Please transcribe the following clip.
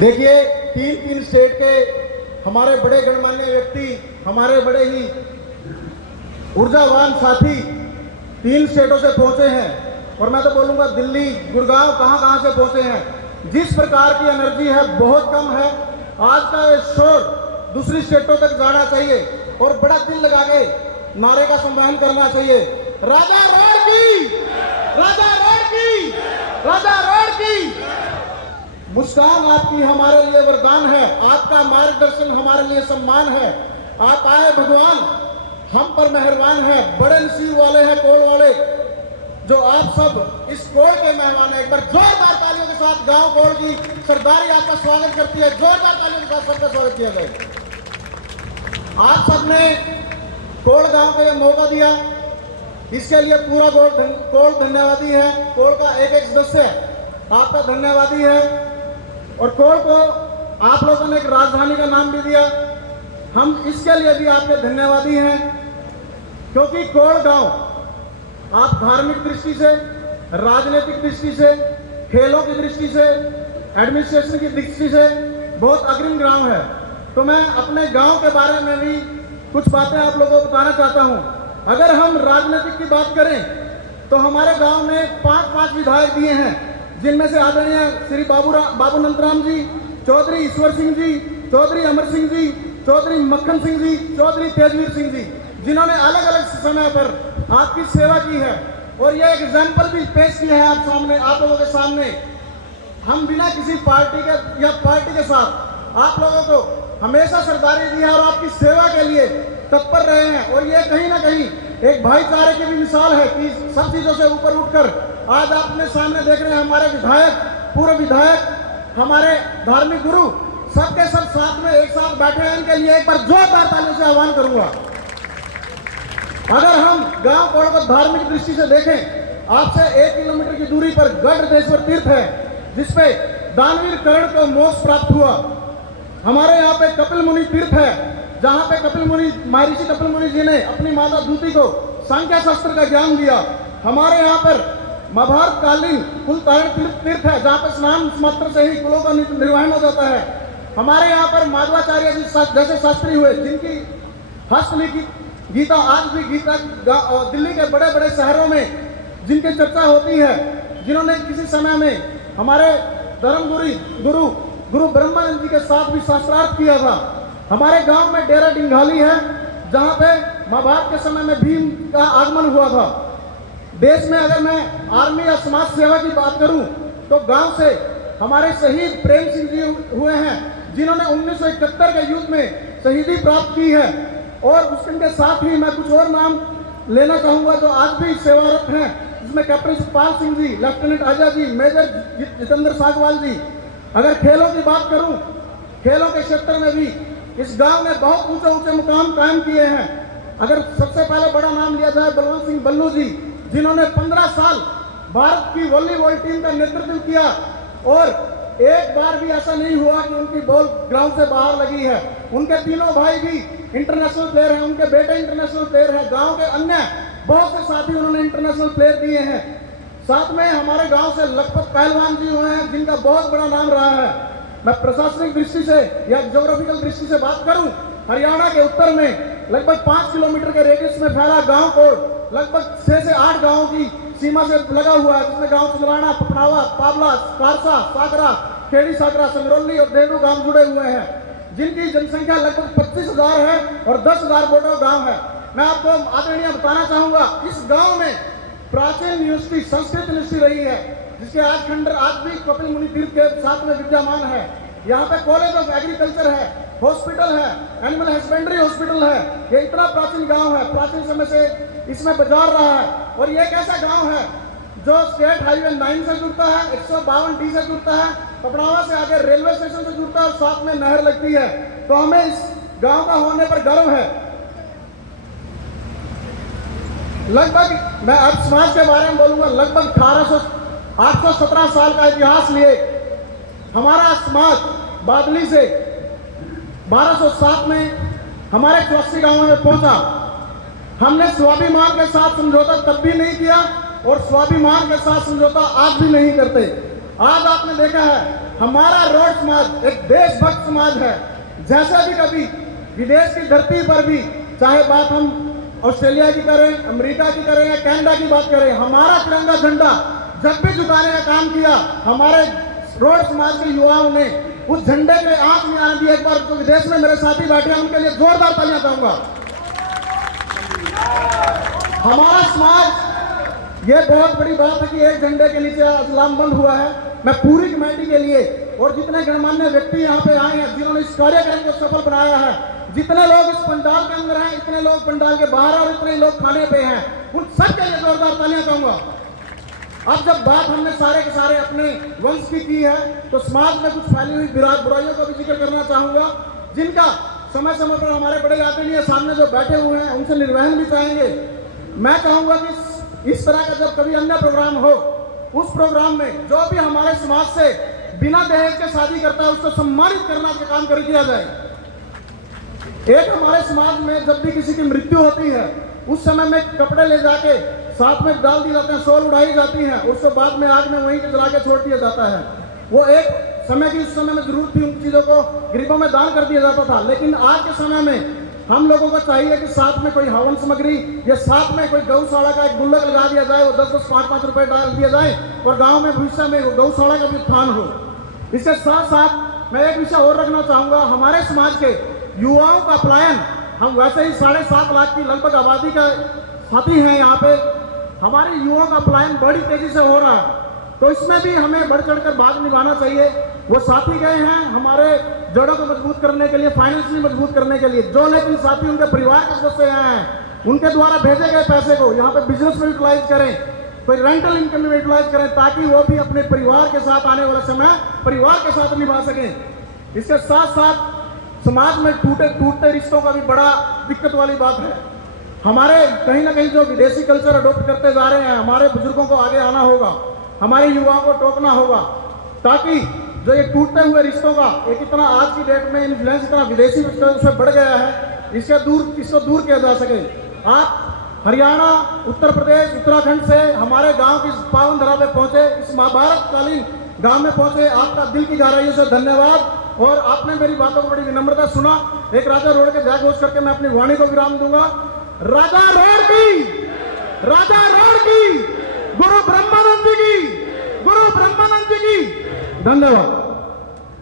देखिए, तीन तीन स्टेट के हमारे बड़े गणमान्य व्यक्ति, हमारे बड़े ही ऊर्जावान साथी तीन स्टेटों से पहुंचे हैं और मैं तो बोलूंगा दिल्ली, गुड़गांव, कहां से पहुंचे हैं। जिस प्रकार की एनर्जी है बहुत कम है। आज का ये शोर दूसरी स्टेटों तक जाना चाहिए और बड़ा दिल लगा के नारे का संवहन करना चाहिए। राजा रोड की, राजा रोड की, राजा रोड की। मुस्कान आपकी हमारे लिए वरदान है, आपका मार्गदर्शन हमारे लिए सम्मान है। आप आए भगवान, हम पर मेहरबान है। बड़े नसीब वाले हैं कोल वाले, जो आप सब इस कोल के मेहमान हैं। एक बार जोरदार तालियों के साथ गांव कोल की सरदारी आपका स्वागत करती है। जोरदार तालियों के साथ सबका स्वागत किया जाए। आप सबने कोल गांव को यह मौका दिया, इसके लिए पूरा कोल धन्यवादी है। कोल का एक एक सदस्य आपका धन्यवादी है। और कोल को आप लोगों ने एक राजधानी का नाम भी दिया, हम इसके लिए भी आपके धन्यवादी हैं। क्योंकि कोल गांव आप धार्मिक दृष्टि से, राजनीतिक दृष्टि से, खेलों की दृष्टि से, एडमिनिस्ट्रेशन की दृष्टि से बहुत अग्रिम गांव है। तो मैं अपने गांव के बारे में भी कुछ बातें आप लोगों को बताना चाहता हूं। अगर हम राजनीतिक की बात करें तो हमारे गांव में 5 विधायक दिए हैं, जिनमें से आदरणीय श्री बाबू नंदराम जी, चौधरी ईश्वर सिंह जी, चौधरी अमर सिंह जी, चौधरी मक्खन सिंह जी, चौधरी तेजवीर सिंह जी, जिन्होंने अलग अलग समय पर आपकी सेवा की है। और ये एक एग्जाम्पल भी पेश किया है आप लोगों के सामने। हम बिना किसी पार्टी के या पार्टी के साथ आप लोगों को हमेशा सरदारी दी है और आपकी सेवा के लिए तत्पर रहे हैं। और ये कहीं ना कहीं एक भाईचारे की भी मिसाल है कि सब चीजों से ऊपर उठकर आज आप अपने सामने देख रहे हैं हमारे विधायक, पूर्व विधायक, हमारे धार्मिक गुरु सबके सब साथ में एक साथ बैठे हैं। इनके लिए एक बार जोरदार तालियों से आह्वान करूंगा। अगर हम गांव कोल को धार्मिक दृष्टि से देखें, आपसे 1 किलोमीटर की दूरी पर गढ़ तीर्थ है, जिसपे दानवीर कर्ण को मोक्ष प्राप्त हुआ। हमारे यहाँ पे कपिल मुनि तीर्थ है, जहाँ पे महर्षि कपिल मुनि जी ने अपनी माता दूती को सांख्य शास्त्र का ज्ञान दिया। हमारे यहाँ पर महाभारत कालीन कुल तारण तीर्थ है, जहाँ पे स्नान मात्र से ही कुलों का निर्वहन हो जाता है। हमारे यहाँ पर माधवाचार्य जी जैसे शास्त्री हुए, जिनकी हस्तलिखित गीता आज भी दिल्ली के बड़े बड़े शहरों में जिनकी चर्चा होती है, जिन्होंने किसी समय में हमारे धर्म गुरु ब्रह्मानंद जी के साथ भी शास्त्रार्थ किया था। हमारे गांव में डेरा डिंघाली है, जहां पे महाभारत के समय में भीम का आगमन हुआ था। देश में अगर मैं आर्मी या समाज सेवा की बात करूं तो गांव से हमारे शहीद प्रेम सिंह जी हुए हैं, जिन्होंने 1971 के युद्ध में शहीदी प्राप्त की है। और उसके साथ ही मैं कुछ और नाम लेना चाहूंगा जो आज भी सेवारत हैं, जिसमें captain Sukhpal Singh ji, lieutenant Ajay ji, major Jitendra सागवाल जी। अगर खेलों की बात करूं, खेलों के क्षेत्र में भी इस गांव ने बहुत ऊंचे मुकाम कायम किए हैं। अगर सबसे पहले बड़ा नाम लिया जाए बलवंत सिंह बल्लू जी, जिन्होंने 15 साल भारत की वॉलीबॉल टीम का नेतृत्व किया और एक बार भी ऐसा नहीं हुआ कि उनकी बॉल ग्राउंड से बाहर लगी है। उनके तीनों भाई भी इंटरनेशनल प्लेयर हैं, उनके बेटे इंटरनेशनल प्लेयर हैं। गांव के अन्य बहुत से साथी उन्होंने इंटरनेशनल प्लेयर दिए हैं। साथ में हमारे गांव से लखपत पहलवान जी हुए हैं, जिनका बहुत बड़ा नाम रहा है। मैं प्रशासनिक दृष्टि से या ज्योग्राफिकल दृष्टि से बात करूं, हरियाणा के उत्तर में लगभग 5 किलोमीटर के रेडियस में फैला गांव कोल लगभग 6 से 8 गांवों की सीमा से लगा हुआ है, जिसमें गांव चंद्राना, पपनावा, पावला, कारसा, सागरा, खेड़ी सागरा, संगरौली और देवरू गांव जुड़े हुए हैं, जिनकी जनसंख्या लगभग 25,000 है और 10,000 बोडो गांव है। मैं आपको आदरणीय बताना चाहूंगा, इस गांव में प्राचीन यूनिवर्सिटी, संस्कृत यूनिवर्सिटी रही है, जिसके आज खंडर आज भी कपिल मुनि तीर्थ के साथ में विद्यमान है। यहाँ पे कॉलेज ऑफ एग्रीकल्चर है, हॉस्पिटल है, एनिमल हस्बेंड्री हॉस्पिटल है। ये इतना प्राचीन गांव है, प्राचीन समय से इसमें बाजार रहा है। और ये एक ऐसा गांव है जो स्टेट हाईवे 9 से जुड़ता है, 152D से जुड़ता है, पपनावा से आगे रेलवे स्टेशन से जुड़ता है और साथ में नहर लगती है। तो हमें इस गांव का होने पर गर्व है। लगभग मैं अब समाज के बारे में बोलूंगा, लगभग 817 साल का इतिहास लिए हमारा समाज बादली से 1207 में हमारे 84 गांवों में पहुंचा। हमने स्वाभिमान के साथ समझौता तब भी नहीं किया और स्वाभिमान के साथ समझौता आज भी नहीं करते। आज आपने देखा है हमारा रोड समाज एक देशभक्त समाज है। जैसा भी कभी विदेश की धरती पर भी, चाहे बात हम ऑस्ट्रेलिया की करें, अमेरिका की करें या कनाडा की बात करें, हमारा तिरंगा झंडा जब भी झुकाने का काम किया, हमारे रोड समाज के युवाओं ने उस झंडे के आंख में आने दिया। एक बार जो विदेश में मेरे साथी बैठे हैं उनके लिए जोरदार तालियां चाहूंगा। हमारा समाज, ये बहुत बड़ी बात है कि एक झंडे के नीचे अजलामबंद हुआ है। मैं पूरी कमेटी के लिए और जितने गणमान्य व्यक्ति यहाँ पे आए हैं, जिन्होंने इस कार्यक्रम को सफल बनाया है, जितने लोग इस पंडाल के अंदर हैं, इतने लोग पंडाल के बाहर और इतने लोग खाने पे हैं, उन सबके लिए जोरदार तालियां चाहूंगा। अब जब बात हमने सारे के सारे अपने वंश की है, तो समाज में कुछ फैली हुई बुराइयों का भी जिक्र करना चाहूंगा, जिनका समय समय पर हमारे बड़े आदरणीय सामने जो बैठे हुए हैं उनसे निर्वहन भी चाहेंगे। मैं चाहूंगा कि इस तरह का जब कभी अन्य प्रोग्राम हो, उस प्रोग्राम में जो भी हमारे समाज से बिना दहेज के शादी करता है उसको सम्मानित करना का काम कर दिया जाए। एक हमारे समाज में जब भी किसी की मृत्यु होती है, उस समय में कपड़े ले जाके साथ में डाल दिए जाते हैं, शॉल उड़ाई जाती है, उसको बाद में आग में वहीं पे जला के छोड़ दिया जाता है। वो एक समय की उस समय में जरूरत थी, उन चीजों को गरीबों में दान कर दिया जाता था। लेकिन आज के समय में हम लोगों को चाहिए कि साथ में कोई हवन सामग्री या साथ में कोई गौशाला का एक गुल्लक लगा दिया जाए, वो 10-10, 5-5 रुपए डाल दिया जाए और गाँव में भविष्य में वो गौशाला का भी उत्थान हो। इसके साथ साथ मैं एक विषय और रखना चाहूंगा, हमारे समाज के युवाओं का पलायन, हम वैसे ही 7.5 लाख की लगभग आबादी का साथी हैं यहाँ पे, हमारे युवाओं का पलायन बड़ी तेजी से हो रहा है, तो इसमें भी हमें बढ़ चढ़कर भाग निभाना चाहिए। वो साथी गए हैं हमारे जड़ों को मजबूत करने के लिए, फाइनेंशियली मजबूत करने के लिए, जो लेकिन साथी उनके परिवार के सदस्य हैं, उनके द्वारा भेजे गए पैसे को यहाँ पे बिजनेस में यूटिलाइज करें, कोई रेंटल इनकम में यूटिलाइज करें, ताकि वो भी अपने परिवार के साथ आने वाला समय परिवार के साथ निभा सकें। इसके साथ साथ समाज में टूटते रिश्तों का भी बड़ा दिक्कत वाली बात है। हमारे कहीं ना कहीं जो विदेशी कल्चर अडॉप्ट करते जा रहे हैं, हमारे बुजुर्गों को आगे आना होगा, हमारे युवाओं को टोकना होगा, ताकि जो ये टूटते हुए रिश्तों का एक इतना आज की डेट में इन्फ्लुएंस इतना विदेशी उसमें बढ़ गया है, इसको दूर किया जा सके। आप हरियाणा, उत्तर प्रदेश, उत्तराखंड से हमारे गांव की पावन धरा पे पहुंचे, इस महाभारतकालीन गांव में पहुंचे, आपका दिल की गहराइयों से धन्यवाद। और आपने मेरी बातों को बड़ी विनम्रता सुना। एक राजा रोड के जय घोष करके मैं अपनी वाणी को विराम दूंगा। राजा रोड की, राजा रोड की, गुरु ब्रह्मानंद जी की, गुरु ब्रह्मानंद जी की। धन्यवाद।